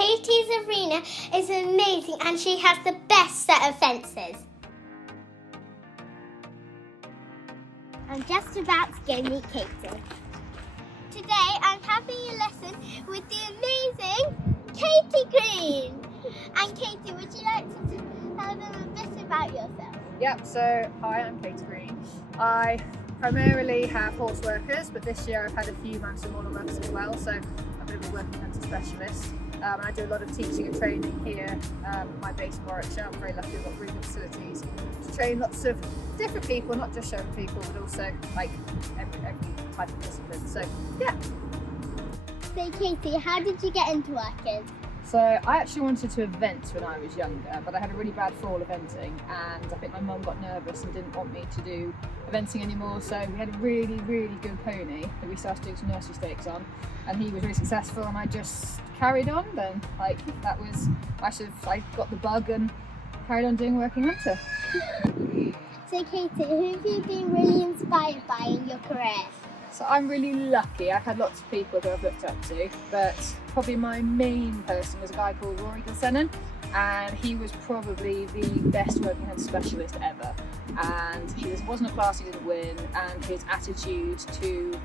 Katy's arena is amazing and she has the best set of fences. I'm just about to go meet Katy. Today I'm having a lesson with the amazing Katy Green. And Katy, would you like to tell them a bit about yourself? Yep, so hi, I'm Katy Green. I primarily have horse workers, but this year I've had a few mouse and model maps as well, so I'm a bit of a working hunter specialist. And I do a lot of teaching and training here at my base in Warwickshire. I'm very lucky I've got really good facilities to train lots of different people, not just showing people, but also like every type of discipline. So yeah. So Katy, how did you get into working? So I actually wanted to event when I was younger, but I had a really bad fall eventing, and I think my mum got nervous and didn't want me to do eventing anymore. So we had a really good pony that we started doing some nursery stakes on, and he was really successful, and I just carried on then. Like that was, I got the bug and carried on doing working hunter. So Katy, who have you been really inspired by in your career? So I'm really lucky. I've had lots of people who I've looked up to, but probably my main person was a guy called Rory Gilsenan, and he was probably the best working hunter specialist ever. And he wasn't a class he didn't win, and his attitude to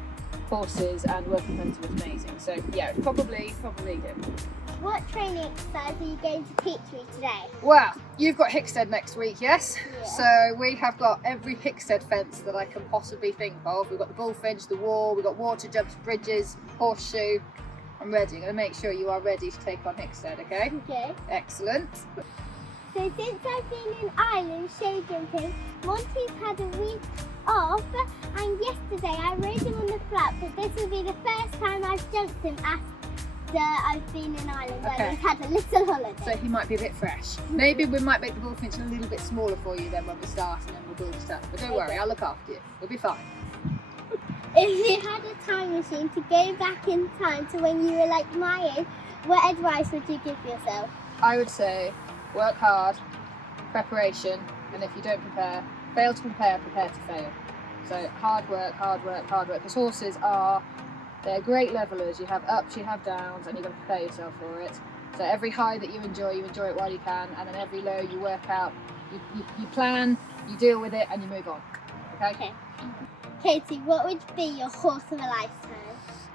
horses and working hunter was amazing. So yeah, probably him. What training exercise are you going to teach me today? Well, you've got Hickstead next week, yes? Yeah. So we have got every Hickstead fence that I can possibly think of. We've got the bullfinch, the wall, we've got water jumps, bridges, horseshoe. I'm ready. I'm going to make sure you are ready to take on Hickstead, okay? Okay. Excellent. So since I've been in Ireland show jumping, Monty's had a week off, and yesterday I rode him on the flat, but this will be the first time I've jumped him after I've been in Ireland, Okay. and he's had a little holiday. So he might be a bit fresh. Maybe we might make the bullfinch a little bit smaller for you then when we start, and then we'll build it up. But don't worry, I'll look after you. We'll be fine. If you had a time machine to go back in time to when you were like my age, what advice would you give yourself? I would say work hard, preparation, and if you don't fail to prepare to fail. So hard work, because horses they're great levelers. You have ups, you have downs, and you've got to prepare yourself for it. So every high that you enjoy it while you can, and then every low you work out, you plan, you deal with it, and you move on. Okay? Katy, what would be your horse of a lifetime?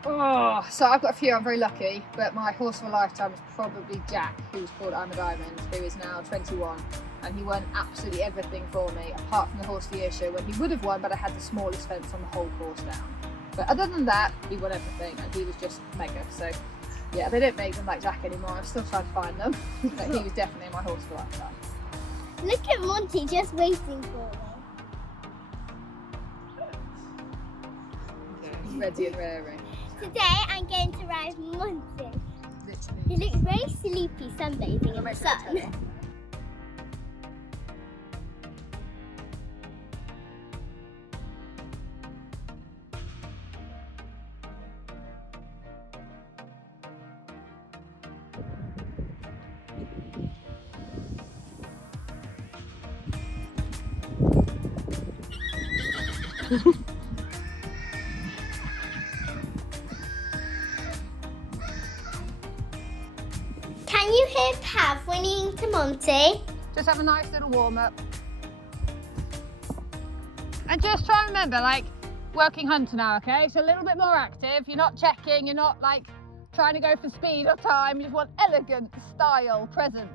Oh, so I've got a few. I'm very lucky, but my horse of a lifetime is probably Jack, who's called I'm a Diamond, who is now 21, and he won absolutely everything for me, apart from the Horse of the Year show when he would have won, but I had the smallest fence on the whole course down. But other than that, he won everything, and he was just mega. So yeah, they don't make them like Jack anymore. I'm still trying to find them, but he was definitely my horse of a lifetime. Look at Monty just waiting for me. Ready and raring. Today I'm going to ride Monty. Literally. He looks very sleepy sunbathing in the sun. Can you hear Pav whinnying to Monty? Just have a nice little warm up. And just try and remember, like, working hunter now, okay? So a little bit more active. You're not checking, you're not like trying to go for speed or time. You just want elegant style, presence.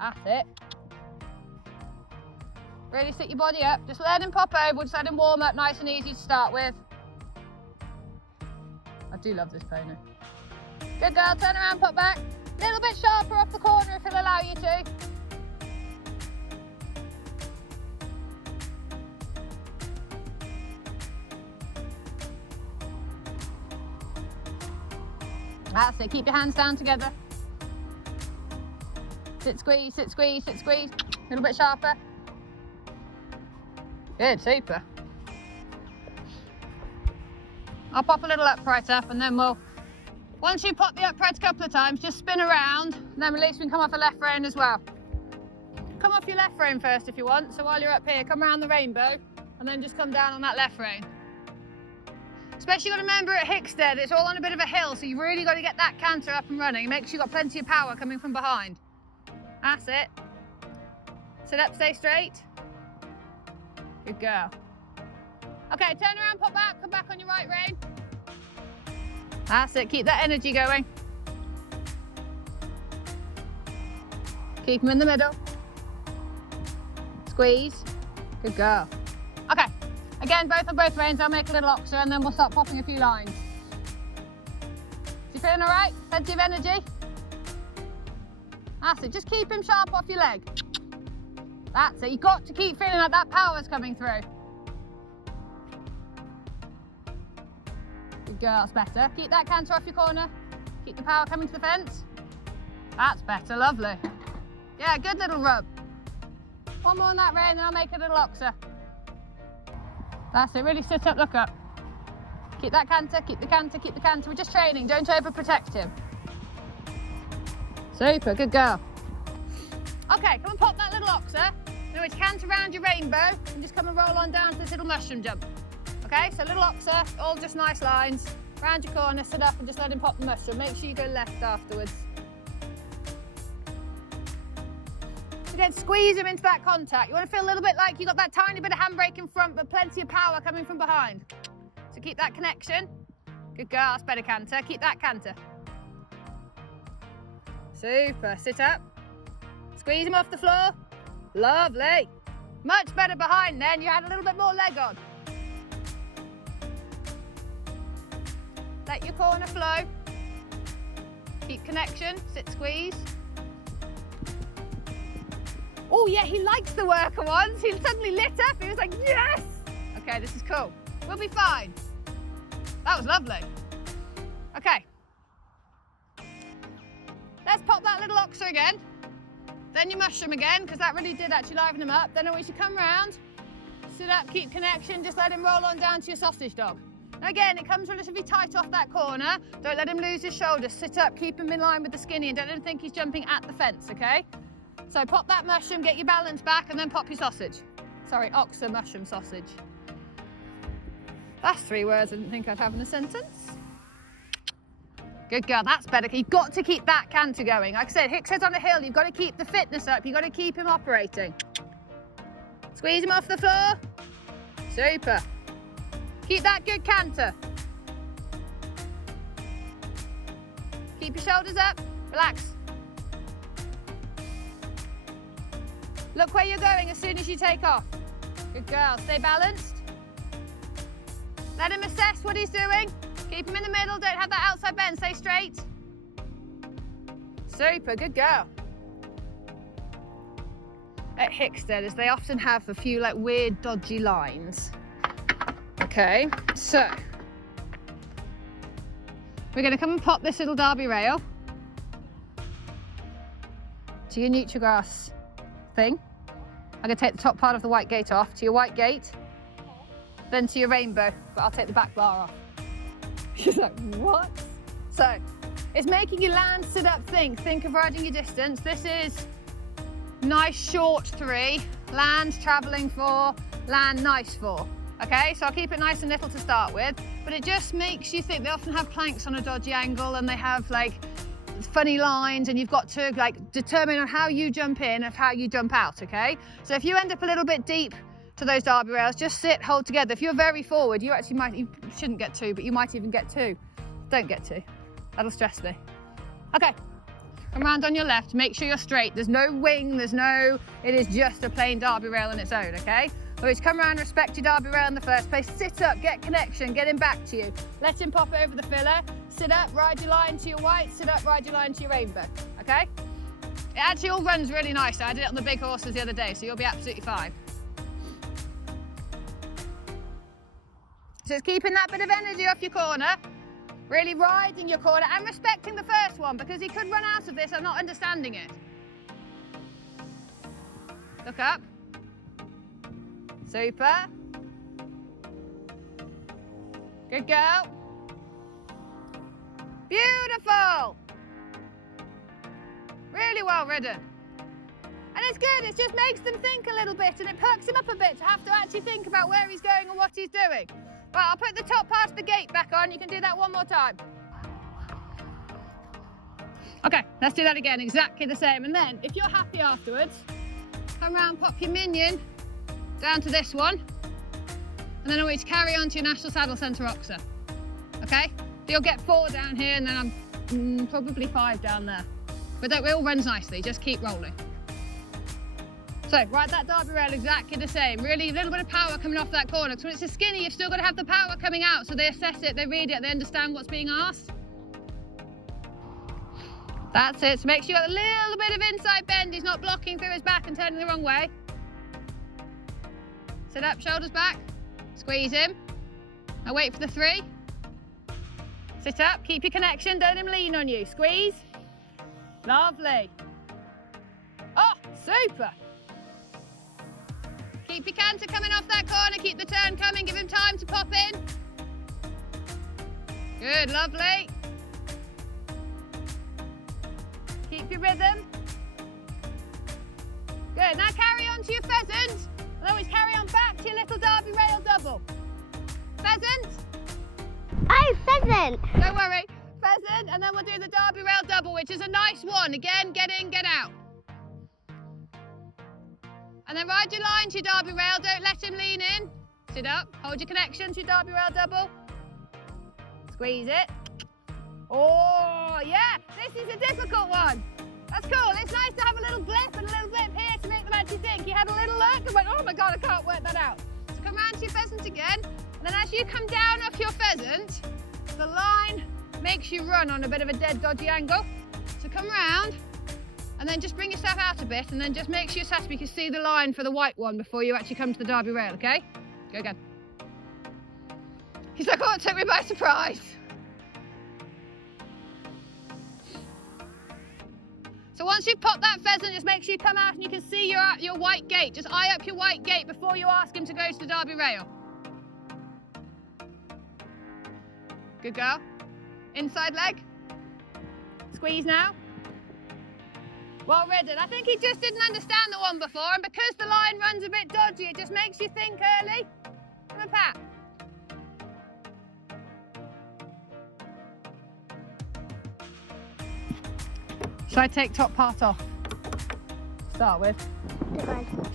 That's it. Really sit your body up. Just let him pop over, just let him warm up nice and easy to start with. I do love this pony. Good girl, turn around, pop back. A little bit sharper off the corner if he'll allow you to. That's it, keep your hands down together. Sit, squeeze, sit, squeeze, sit, squeeze. A little bit sharper. Good, super. I'll pop a little upright up, and then once you pop the upright a couple of times, just spin around, and then at least we can come off the left rein as well. Come off your left rein first if you want. So while you're up here, come around the rainbow, and then just come down on that left rein. Especially got to remember at Hickstead, it's all on a bit of a hill, so you really got to get that canter up and running. Make sure you've got plenty of power coming from behind. That's it. Sit up, stay straight. Good girl. Okay, turn around, pop back, come back on your right rein. That's it, keep that energy going. Keep them in the middle. Squeeze. Good girl. Okay, again, both on both reins, I'll make a little oxer and then we'll start popping a few lines. You feeling all right? Plenty of energy? That's it, just keep him sharp off your leg. That's it, you've got to keep feeling like that power's coming through. Good girl, that's better. Keep that canter off your corner. Keep the power coming to the fence. That's better, lovely. Yeah, good little rub. One more on that rein, then I'll make a little oxer. That's it, really sit up, look up. Keep that canter, keep the canter, keep the canter. We're just training, don't overprotect him. Super, good girl. Okay, come and pop that little oxer. Now it's canter around your rainbow and just come and roll on down to this little mushroom jump. Okay, so little oxer, all just nice lines. Round your corner, sit up and just let him pop the mushroom. Make sure you go left afterwards. Again, squeeze him into that contact. You want to feel a little bit like you got that tiny bit of handbrake in front, but plenty of power coming from behind. So keep that connection. Good girl, that's better canter. Keep that canter. Super, sit up. Squeeze him off the floor. Lovely. Much better behind then. You had a little bit more leg on. Let your corner flow. Keep connection, sit, squeeze. Oh yeah, he likes the worker ones. He suddenly lit up. He was like, yes! Okay, this is cool. We'll be fine. That was lovely. Okay. Let's pop that little oxer again. Then your mushroom again, because that really did actually liven him up. Then I want you to come round, sit up, keep connection, just let him roll on down to your sausage dog. Now again, it comes relatively tight off that corner. Don't let him lose his shoulders. Sit up, keep him in line with the skinny, and don't let him think he's jumping at the fence, okay? So pop that mushroom, get your balance back, and then pop your sausage. Sorry, oxer, mushroom, sausage. That's 3 words I didn't think I'd have in a sentence. Good girl, that's better. You've got to keep that canter going. Like I said, Hickstead's on a hill. You've got to keep the fitness up. You've got to keep him operating. Squeeze him off the floor. Super. Keep that good canter. Keep your shoulders up. Relax. Look where you're going as soon as you take off. Good girl. Stay balanced. Let him assess what he's doing. Keep him in the middle. Don't have that outside bend. Stay straight. Super. Good girl. At Hickstead, as they often have a few like weird, dodgy lines. Okay, so we're going to come and pop this little derby rail to your neutral grass thing. I'm going to take the top part of the white gate off to your white gate, then to your rainbow, but I'll take the back bar off. She's like, what? So it's making you land, sit up, think of riding your distance. This is nice short 3, land travelling 4, land nice 4. Okay, so I'll keep it nice and little to start with, but it just makes you think. They often have planks on a dodgy angle and they have like funny lines, and you've got to like determine on how you jump in and how you jump out, okay? So if you end up a little bit deep to those derby rails, just sit, hold together. If you're very forward, you shouldn't get 2, but you might even get 2. Don't get 2, that'll stress me. Okay, come round on your left, make sure you're straight. There's no wing, it is just a plain derby rail on its own, okay? Always come around, respect your derby rail in the first place. Sit up, get connection, get him back to you. Let him pop over the filler. Sit up, ride your line to your white. Sit up, ride your line to your rainbow, okay? It actually all runs really nice. I did it on the big horses the other day, so you'll be absolutely fine. So it's keeping that bit of energy off your corner, really riding your corner and respecting the first one, because he could run out of this and not understanding it. Look up. Super. Good girl. Beautiful. Really well ridden. And it's good, it just makes them think a little bit and it perks him up a bit to have to actually think about where he's going and what he's doing. Right, I'll put the top part of the gate back on. You can do that one more time. Okay, let's do that again, exactly the same. And then, if you're happy afterwards, come round, pop your minion down to this one. And then I want you to carry on to your National Saddle Centre Oxer. Okay? You'll get 4 down here and then I'm probably 5 down there. But it all runs nicely, just keep rolling. So, ride that Derby rail exactly the same. Really, a little bit of power coming off that corner. Because when it's a skinny, you've still got to have the power coming out. So they assess it, they read it, they understand what's being asked. That's it. So make sure you've got a little bit of inside bend. He's not blocking through his back and turning the wrong way. Sit up, shoulders back. Squeeze him. Now wait for the 3. Sit up, keep your connection, don't let him lean on you. Squeeze. Lovely. Oh, super. Keep your canter coming off that corner, keep the turn coming, give him time to pop in. Good, lovely. Keep your rhythm. Good, now carry on to your pheasant. And always carry on back to your little Derby rail double. Pheasant. Oh, pheasant. Don't worry, pheasant, and then we'll do the Derby rail double, which is a nice one. Again, get in, get out. And then ride your line to your Derby rail, don't let him lean in. Sit up, hold your connection to your Derby rail double. Squeeze it. Oh, yeah, this is a difficult one. That's cool. It's nice to have a little blip and a little blip here to make them actually think. You had a little look and went, oh my God, I can't work that out. So come round to your pheasant again. And then as you come down off your pheasant, the line makes you run on a bit of a dead dodgy angle. So come round and then just bring yourself out a bit and then just make sure you can see the line for the white one before you actually come to the Derby rail, okay? Go again. He's like, oh, it took me by surprise. So once you've popped that pheasant, just make sure you come out and you can see your white gate. Just eye up your white gate before you ask him to go to the Derby rail. Good girl. Inside leg. Squeeze now. Well ridden. I think he just didn't understand the one before, and because the line runs a bit dodgy, it just makes you think early. Come and pat. Should I take top part off? Start with.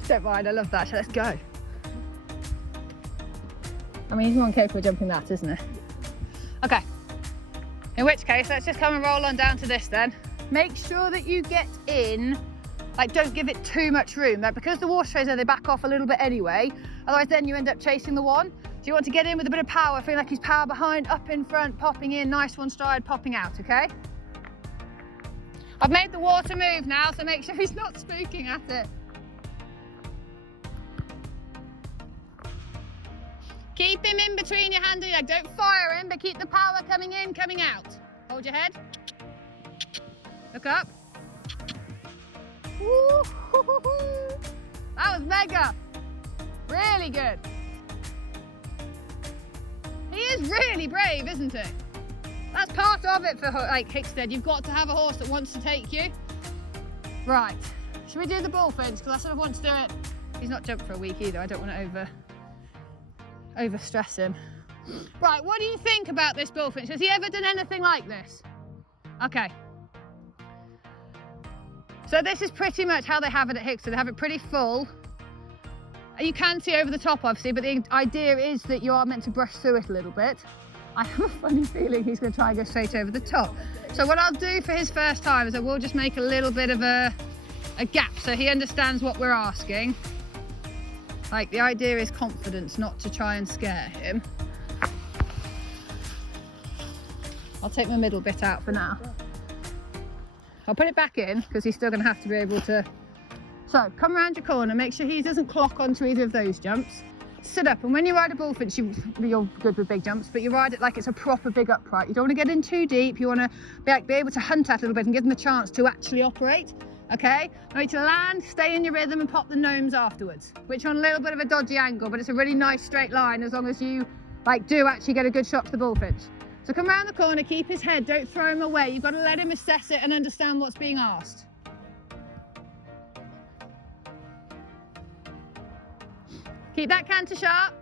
Don't mind, I love that. So let's go. I mean, he's more capable of jumping that, isn't he? Okay. In which case, let's just come and roll on down to this then. Make sure that you get in, like don't give it too much room. Like, because the water trays there, they back off a little bit anyway. Otherwise then you end up chasing the one. So you want to get in with a bit of power, feel like he's power behind, up in front, popping in, nice one stride, popping out, okay? I've made the water move now, so make sure he's not spooking at it. Keep him in between your hand and your leg. Don't fire him, but keep the power coming in, coming out. Hold your head. Look up. Woo-hoo-hoo-hoo. That was mega. Really good. He is really brave, isn't he? That's part of it for like Hickstead. You've got to have a horse that wants to take you. Right. Should we do the bullfinch? Because I sort of want to do it. He's not jumped for a week either. I don't want to over stress him. Right, what do you think about this bullfinch? Has he ever done anything like this? Okay. So this is pretty much how they have it at Hickstead. They have it pretty full. You can see over the top, obviously, but the idea is that you are meant to brush through it a little bit. I have a funny feeling he's going to try and go straight over the top. So what I'll do for his first time is I will just make a little bit of a gap so he understands what we're asking. Like, the idea is confidence, not to try and scare him. I'll take my middle bit out for now. I'll put it back in because he's still going to have to be able to. So come around your corner, make sure he doesn't clock onto either of those jumps. Sit up, and when you ride a bullfinch, you're good with big jumps, but you ride it like it's a proper big upright. You don't want to get in too deep. You want to be able to hunt at it a little bit and give them the chance to actually operate. Okay, I want you to land, stay in your rhythm and pop the gnomes afterwards, which are on a little bit of a dodgy angle, but it's a really nice straight line as long as you do actually get a good shot to the bullfinch. So come around the corner, keep his head, don't throw him away. You've got to let him assess it and understand what's being asked. Keep that canter sharp.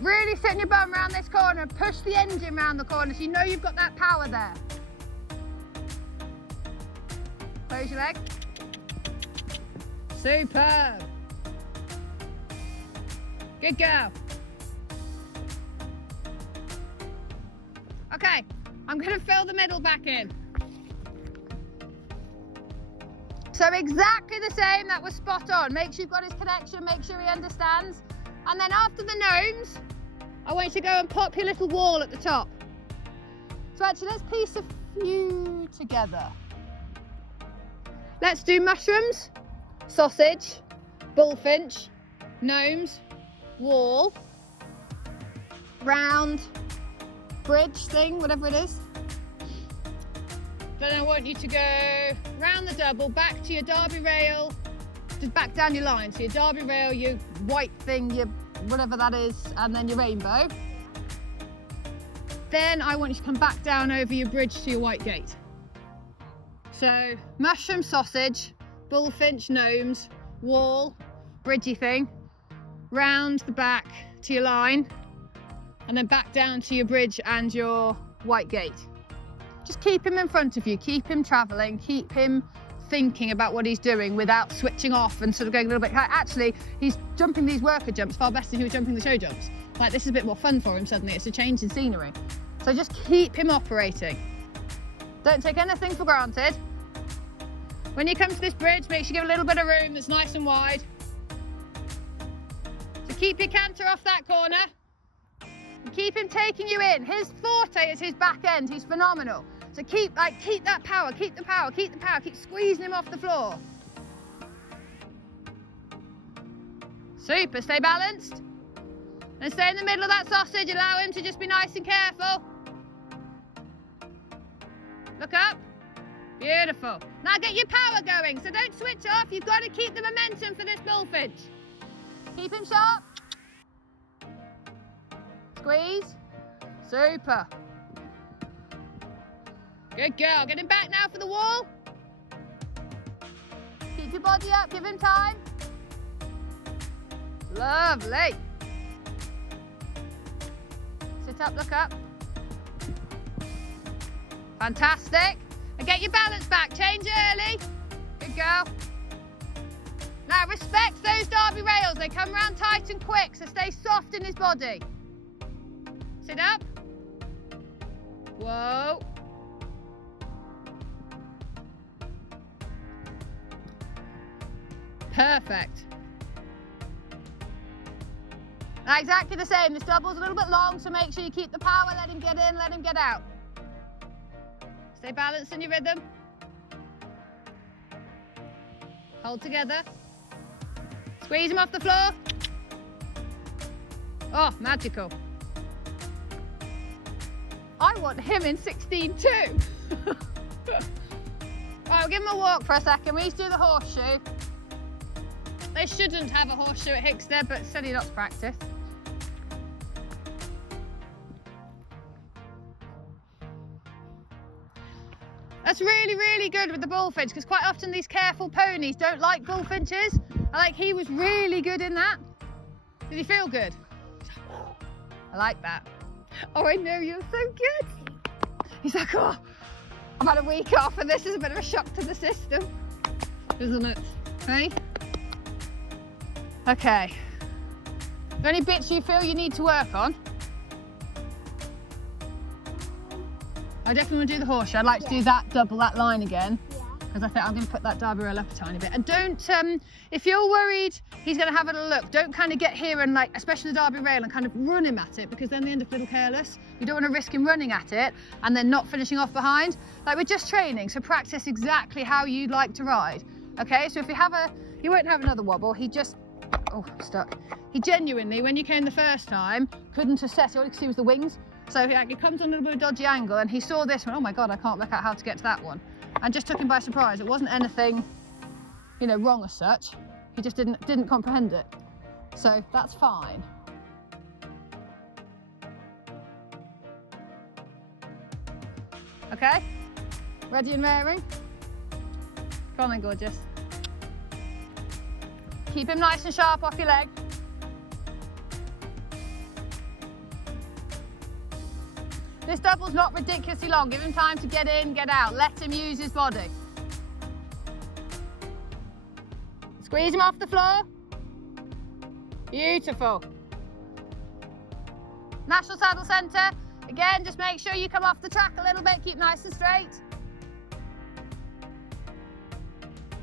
Really sitting your bum around this corner and push the engine around the corner so you know you've got that power there. Close your leg. Superb. Good girl. Okay, I'm going to fill the middle back in. So exactly the same, that was spot on. Make sure you've got his connection, make sure he understands. And then after the gnomes, I want you to go and pop your little wall at the top. So actually, let's piece a few together. Let's do mushrooms, sausage, bullfinch, gnomes, wall, round, bridge thing, whatever it is. Then I want you to go round the double, back to your derby rail, just back down your line. So your derby rail, your white thing, your whatever that is, and then your rainbow. Then I want you to come back down over your bridge to your white gate. So mushroom, sausage, bullfinch, gnomes, wall, bridgey thing, round the back to your line, and then back down to your bridge and your white gate. Just keep him in front of you, keep him travelling, keep him thinking about what he's doing without switching off and sort of going a little bit. Actually, he's jumping these worker jumps far better than he was jumping the show jumps. Like, this is a bit more fun for him suddenly. It's a change in scenery. So just keep him operating. Don't take anything for granted. When you come to this bridge, make sure you give a little bit of room that's nice and wide. So keep your canter off that corner. And keep him taking you in. His forte is his back end. He's phenomenal. So keep that power, keep the power, keep the power, keep squeezing him off the floor. Super, stay balanced. And stay in the middle of that sausage, allow him to just be nice and careful. Look up. Beautiful. Now get your power going, so don't switch off. You've got to keep the momentum for this bullfinch. Keep him sharp. Squeeze. Super. Good girl. Get him back now for the wall. Keep your body up. Give him time. Lovely. Sit up, look up. Fantastic. And get your balance back. Change early. Good girl. Now respect those derby rails. They come round tight and quick, so stay soft in his body. Sit up. Whoa. Perfect. Now exactly the same. This double's a little bit long, so make sure you keep the power. Let him get in, let him get out. Stay balanced in your rhythm. Hold together. Squeeze him off the floor. Oh, magical. I want him in 16 too. Right, we'll give him a walk for a second. We need to do the horseshoe. They shouldn't have a horseshoe at Hickstead, but silly not to practice. That's really, really good with the bullfinch, because quite often these careful ponies don't like bullfinches. And like, he was really good in that. Did he feel good? I like that. Oh, I know, you're so good. He's like, oh, I've had a week off and this is a bit of a shock to the system, isn't it? Hey? Okay. Are there any bits you feel you need to work on? I definitely want to do the horseshoe. I'd like to do that double, that line again, because I think I'm going to put that derby rail up a tiny bit. And don't, if you're worried he's going to have a look, don't kind of get here and like, especially the derby rail, and kind of run him at it, because then they end up a little careless. You don't want to risk him running at it and then not finishing off behind. Like, we're just training, so practice exactly how you'd like to ride. Okay, so if you have you won't have another wobble. He just, oh, stuck. He genuinely, when you came the first time, couldn't assess, all you could see was the wings. So he comes on a little bit of a dodgy angle, and he saw this one, oh my God, I can't work out how to get to that one. And just took him by surprise. It wasn't anything, you know, wrong as such. He just didn't comprehend it. So that's fine. Okay, ready and raring? Come on then, gorgeous. Keep him nice and sharp off your leg. This double's not ridiculously long. Give him time to get in, get out. Let him use his body. Squeeze him off the floor. Beautiful. National Saddle Centre. Again, just make sure you come off the track a little bit. Keep nice and straight.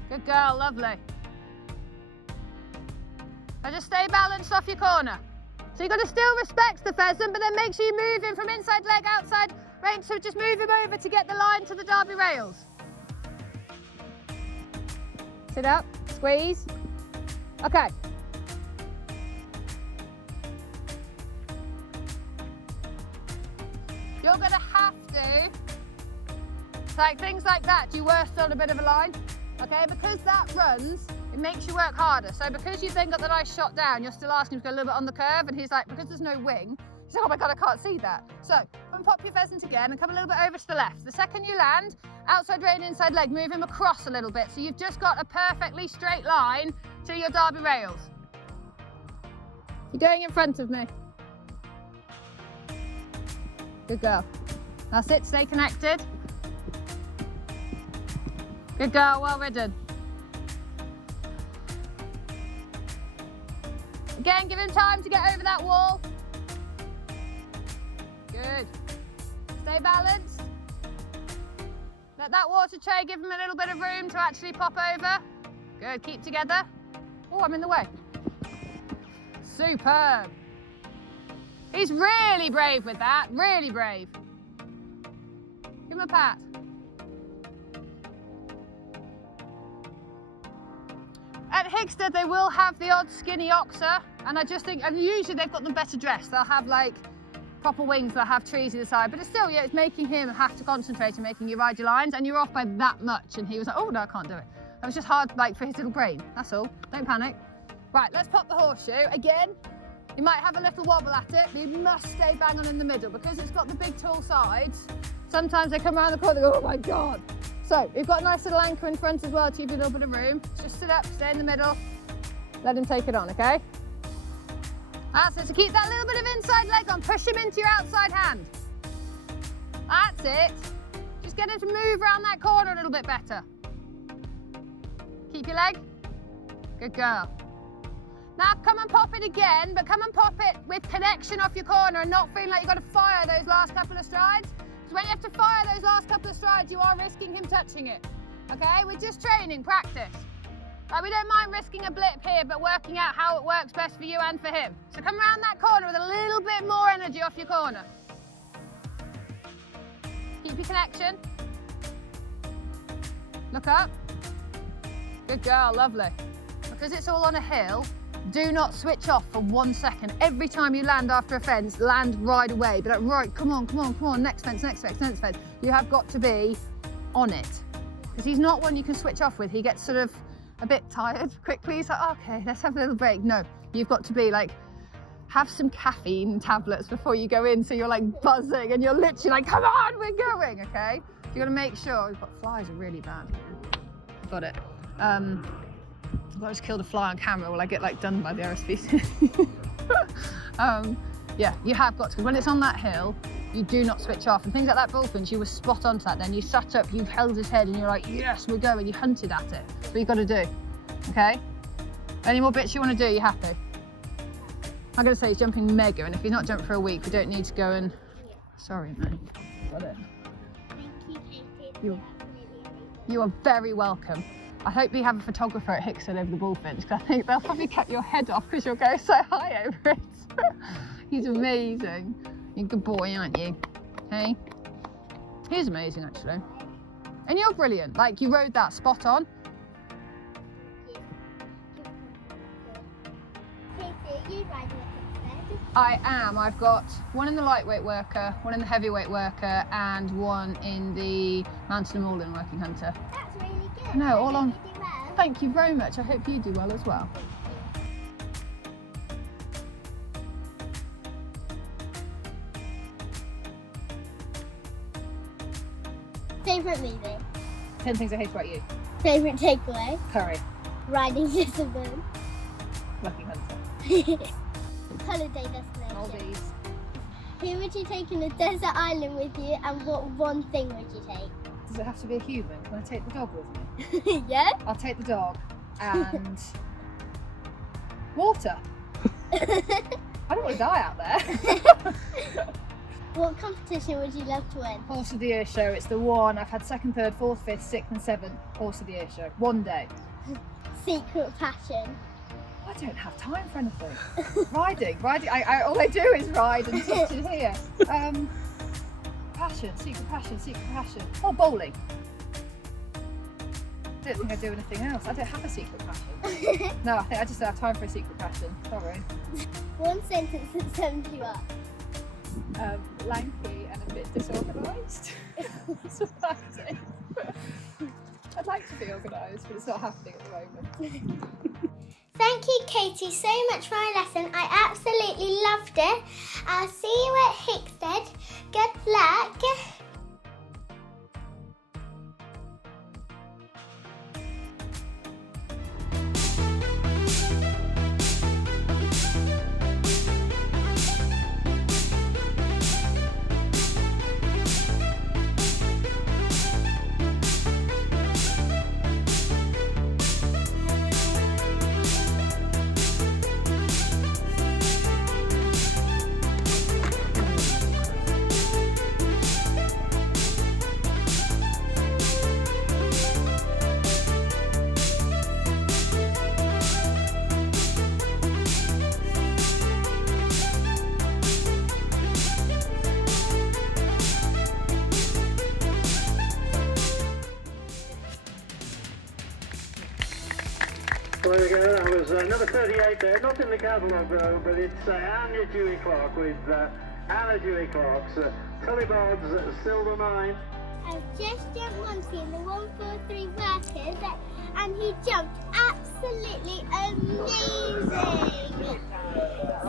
Good girl, lovely. Now just stay balanced off your corner. So you've got to still respect the pheasant, but then make sure you move him from inside leg, outside range. So just move him over to get the line to the derby rails. Sit up, squeeze. Okay. You're going to have to, like things like that, do worse on a bit of a line. Okay, because that runs, it makes you work harder. So because you've then got the nice shot down, you're still asking him to go a little bit on the curve, and he's like, because there's no wing, he's like, oh my God, I can't see that. So come and pop your pheasant again and come a little bit over to the left. The second you land, outside rein, inside leg, move him across a little bit. So you've just got a perfectly straight line to your derby rails. You're going in front of me. Good girl. That's it, stay connected. Good girl, well ridden. Again, give him time to get over that wall. Good. Stay balanced. Let that water tray give him a little bit of room to actually pop over. Good, keep together. Oh, I'm in the way. Superb. He's really brave with that, really brave. Give him a pat. At Hickstead, they will have the odd skinny oxer, and I just think, and usually they've got them better dressed. They'll have like proper wings, they'll have trees either side, but it's still, yeah, it's making him have to concentrate and making you ride your lines, and you're off by that much. And he was like, oh no, I can't do it. It was just hard, like, for his little brain. That's all. Don't panic. Right, let's pop the horseshoe again. You might have a little wobble at it, but you must stay bang on in the middle because it's got the big tall sides. Sometimes they come around the corner and go, oh my God. So we've got a nice little anchor in front as well to give you a little bit of room. Just sit up, stay in the middle, let him take it on, okay? That's it, so keep that little bit of inside leg on, push him into your outside hand. That's it. Just get him to move around that corner a little bit better. Keep your leg. Good girl. Now come and pop it again, but come and pop it with connection off your corner and not feeling like you've got to fire those last couple of strides. Because when you have to fire those last couple of strides, you are risking him touching it. Okay, we're just training, practice. We don't mind risking a blip here, but working out how it works best for you and for him. So come around that corner with a little bit more energy off your corner. Keep your connection. Look up. Good girl, lovely. Because it's all on a hill, do not switch off for 1 second. Every time you land after a fence, land right away. Be like, right, come on, come on, come on, next fence, next fence, next fence. You have got to be on it. Because he's not one you can switch off with. He gets sort of a bit tired quickly. He's like, oh, okay, let's have a little break. No, you've got to be like, have some caffeine tablets before you go in so you're like buzzing and you're literally like, come on, we're going, okay? So you got to make sure. We've got flies are really bad. Got it. I just killed a fly on camera. Will I get like done by the RSPCA? Yeah, you have got to. When it's on that hill, you do not switch off. And things like that bullfinch, you were spot on to that. Then you sat up, you held his head, and you're like, yes, we're going. You hunted at it. That's what you've got to do. Okay? Any more bits you want to do? You happy? I'm going to say he's jumping mega, and if he's not jumped for a week, we don't need to go and. Sorry, man. Got it. Thank you, Katy. You are very welcome. I hope you have a photographer at Hickstead over the bullfinch, because I think they'll probably cut your head off because you'll go so high over it. He's amazing. You're a good boy, aren't you? Hey? He's amazing, actually. And you're brilliant. Like, you rode that spot on. Katy, are you riding at Hickstead? I am. I've got one in the lightweight worker, one in the heavyweight worker, and one in the mountain and moorland working hunter. That's really good. No, all on. You do well. Thank you very much. I hope you do well as well. Favourite movie? 10 things I hate about you. Favourite takeaway? Curry. Riding discipline. Working hunter. Holiday destination? Maldives. Who would you take on a desert island with you, and what one thing would you take? Does it have to be a human? Can I take the dog with me? Yeah? I'll take the dog and water. I don't want to die out there. What competition would you love to win? Horse of the Year show. It's the one I've had 2nd, 3rd, 4th, 5th, 6th and 7th Horse of the Year show. One day. Secret passion. I don't have time for anything. Riding. All I do is ride and teach it here. Secret passion. Oh, bowling. I don't think I do anything else. I don't have a secret passion. No, I think I just don't have time for a secret passion. Sorry. One sentence that sums you up. Lanky and a bit disorganised. That's about it. I'd like to be organised, but it's not happening at the moment. Thank you, Katie, so much for my lesson. I absolutely loved it. I'll see you at Hickstead. Good luck. There we go, that was number 38 there, not in the catalogue though, but it's Anya Dewey Clark with Anna Dewey Clark's Tullibard's Silver Mine. I've just jumped Monty in the 143 workers and he jumped absolutely amazing.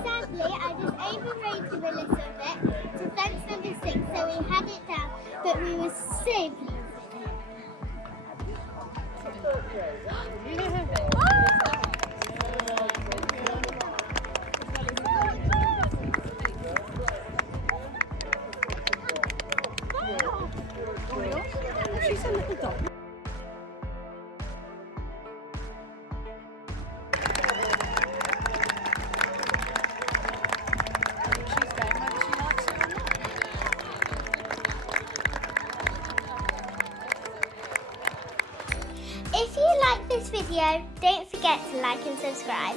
Sadly, I just overrated a little bit to fence number 6, so we had it down, but we were so pleased. She's a little dog. If you like this video, don't forget to like and subscribe.